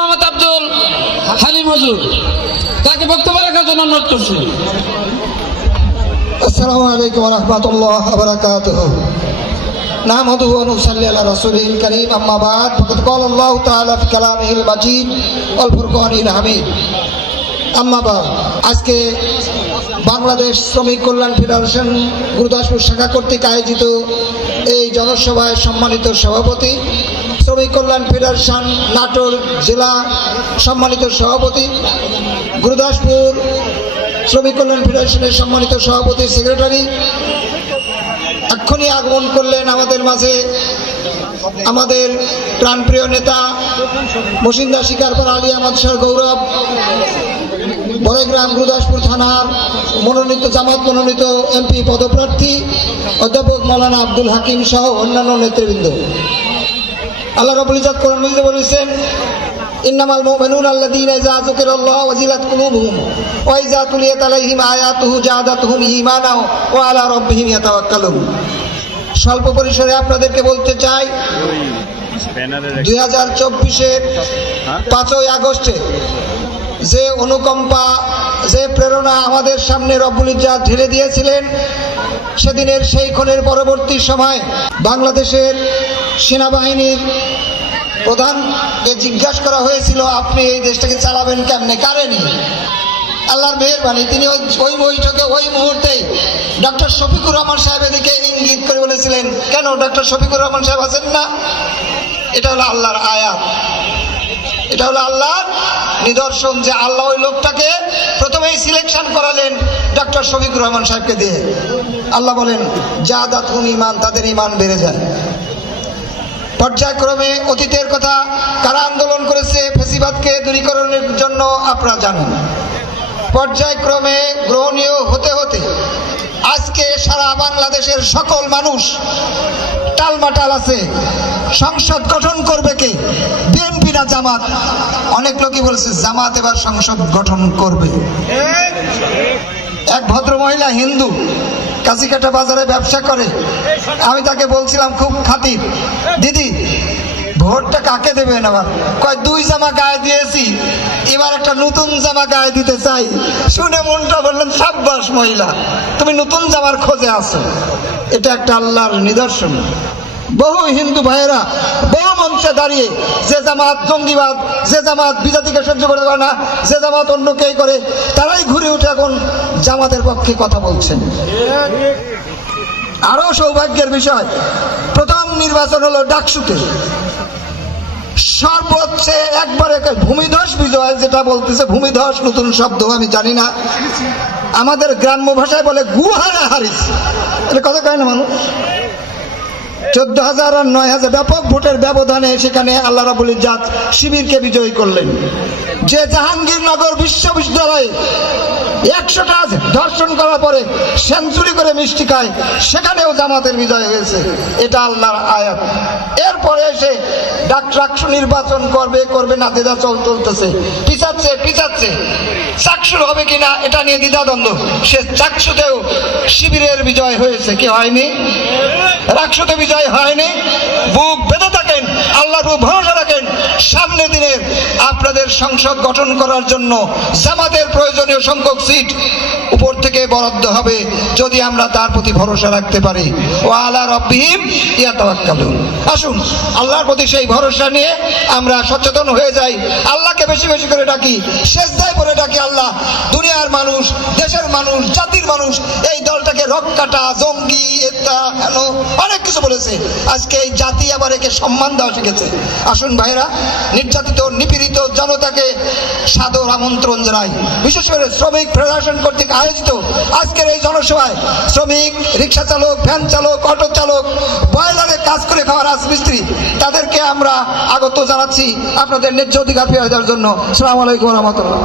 মোহাম্মদ আব্দুল হালিম হুজুর তাকে বক্তব্য রাখার জন্য অনুরোধ করছি। আসসালামু আলাইকুম ওয়া রাহমাতুল্লাহি ওয়া বারাকাতুহু। নাহমাদুহু ওয়া নুসাল্লি আলা রাসূলিল কারীম, আম্মা বা'দ। ফাকাদ ক্বালা আল্লাহু তাআলা ফি কালামিহিল মাজিদ ওয়াল ফুরকানিল হামিদ। আম্মা বা'দ। আজকে বাংলাদেশ শ্রমিক কল্যাণ ফেডারেশন গুরুদাসপুর শাখা কর্তৃক আয়োজিত এই জনসভায় সম্মানিত সভাপতি, শ্রমিক কল্যাণ ফেডারেশন নাটোর জেলা সম্মানিত সভাপতি, গুরুদাসপুর শ্রমিক কল্যাণ ফেডারেশনের সম্মানিত সভাপতি সেক্রেটারি, এক্ষুনি আগমন করলেন আমাদের মাঝে আমাদের প্রাণপ্রিয় নেতা মসিন্দা শিকারপাড়া আলী আহমদ শাহ গৌরব, বড়গ্রাম গুরুদাসপুর থানার মনোনীত জামাত মনোনীত এমপি পদপ্রার্থী অধ্যাপক মাওলানা আব্দুল হাকিম সহ অন্যান্য নেতৃবৃন্দ। আল্লাহ রাব্বুল ইজ্জত কোরআন মাজিদে বলেছেন, ইন্নামাল মুমিনুনা আল্লাযীনা ইযা যুকিরাল্লাহু ওয়াজিলাত কুলুবুহুম ওয়া ইযা তুলিয়াত আলাইহিম আয়াতুহু জাদাতুহুম ঈমানাও ওয়া আলা রাব্বিহিম ইয়াতাওয়াক্কালুন। স্বল্প পরিসরে আপনাদেরকে বলতে চাই, 2024-এর 5ই আগস্টে যে অনুকম্পা, যে প্রেরণা আমাদের সামনে রব্বুল ইজ্জত ঢেলে দিয়েছিলেন, সেদিনের সেই ক্ষণের পরবর্তী সময় বাংলাদেশের সেনাবাহিনীর প্রধানকে জিজ্ঞাসা করা হয়েছিল, আপনি এই দেশটাকে চালাবেন কেমনে, কারেনি? আল্লাহর মেহেরবানি, তিনি ওই বৈঠকে ওই মুহূর্তে ডক্টর শফিকুর রহমান সাহেবের দিকে ইঙ্গিত করে বলেছিলেন, কেন ডক্টর শফিকুর রহমান সাহেব আছেন না? এটা হলো আল্লাহর আয়াত, এটা হলো আল্লাহর নিদর্শন যে আল্লাহ ওই লোকটাকে প্রথমেই সিলেকশন করালেন ডক্টর শফিকুর রহমান সাহেবকে দিয়ে। আল্লাহ বলেন, জাদাতুহুম ঈমান, তাদের ঈমান বেড়ে যায়। পর্যায়ক্রমে অতীতের কথা কারা আন্দোলন করেছে ফ্যাসিবাদকে দূরীকরণের জন্য আপনারা জানেন। পর্যায়ক্রমে গ্রহণীয় হতে হতে আজকে সারা বাংলাদেশের সকল মানুষ টালমাটাল আছে। সংসদ গঠন করবে কে? বিএনপি না জামাত? অনেক লোকই বলছে জামাত এবার সংসদ গঠন করবে। এক ভদ্র মহিলা হিন্দু, কাজিকাটা বাজারে ব্যবসা করে, আমি তাকে বলছিলাম খুব খাতির, দিদি ভোটটা কাকে দেবেন? আবার কয়, 2 জামা গায়ে দিয়েছি, এবার একটা নতুন জামা গায়ে দিতে চাই। শুনে মনটা বললেন, সাব্বাস মহিলা, তুমি নতুন জামার খোঁজে আছো। এটা একটা আল্লাহর নিদর্শন। বহু হিন্দু ভাইয়েরা বহু মঞ্চে দাঁড়িয়ে যে জামাত জঙ্গিবাদ, যে জামাত বিজাতিকে সহ্য করতে পারে না, যে জামাত অন্যকেই করে, তারাই ঘুরে উঠে এখন জামাতের পক্ষে কথা বলছেন। আরো সৌভাগ্যের বিষয়, প্রথম নির্বাচন হলো ডাকসুতে, সর্বোচ্চ একবারে ভূমিধস বিজয়, যেটা বলতেছে ভূমিধস নতুন শব্দ আমি জানি না, আমাদের গ্রাম্য ভাষায় বলে গুহারা হারিস, এটা কথা কয় না মানুষ। 14,000 আর 9,000 ব্যাপক ভোটের ব্যবধানে সেখানে আল্লাহ রাব্বুল ইজ্জত শিবিরকে বিজয়ী করলেন। যে জাহাঙ্গীরনগর বিশ্ববিদ্যালয়ে 100টা ধর্ষণ করার পরে সেঞ্চুরি করে মিষ্টি খায়, সেখানেও জামাতের বিজয় হয়েছে। এটা আল্লাহর আয়াত। এরপরে এসে ডাকসু নির্বাচন করবে না, দ্বিধা চলতেছে, পিছাচ্ছে। চাকসুর হবে কিনা এটা নিয়ে দ্বিধাদ্বন্দ্ব। সে চাকসুতেও শিবিরের বিজয় হয়েছে, কি হয়নি? রাকসুতে বিজয় হয়নি। বুক বেঁধে থাকেন, আল্লাহর উপর ভরসা রাখেন। সামনের দিনে আপনাদের সংসদ গঠন করার জন্য জামাতের প্রয়োজনীয় সংখ্যক সিট উপর থেকে বরাদ্দ হবে, যদি আমরা তার প্রতি ভরসা রাখতে পারি। ওয়া আলা রাব্বিহিম ইয়াতাওয়াক্কালুন। আসুন আল্লাহর প্রতি সেই ভরসা নিয়ে আমরা সচেতন হয়ে যাই, আল্লাহকে বেশি বেশি করে ডাকি, সেজদায় পড়ে ডাকি, আল্লাহ দুনিয়ার মানুষ, দেশের মানুষ, জাতির মানুষ এই দলটাকে রক্কাটা, জঙ্গি, এটা অনেক কিছু বলেছে। আজকে এই জাতি আবার একে সম্মান দেওয়া শিখেছে। আসুন ভাইরা, নির্যাতিত নিপীড়িত জনতাকে সাদর আমন্ত্রণ জানাই। বিশেষ করে শ্রমিক ফেডারেশন কর্তৃক আয়োজিত আজকের এই জনসভায় শ্রমিক, রিক্সা চালক, ভ্যান চালক, অটো চালক, বয়লারে কাজ করে খাওয়া রাজমিস্ত্রি, তাদেরকে আমরা আগত জানাচ্ছি আপনাদের ন্যায্য অধিকার পেয়ে যাওয়ার জন্য। আসসালামু আলাইকুম ওয়া রাহমাতুল্লাহ।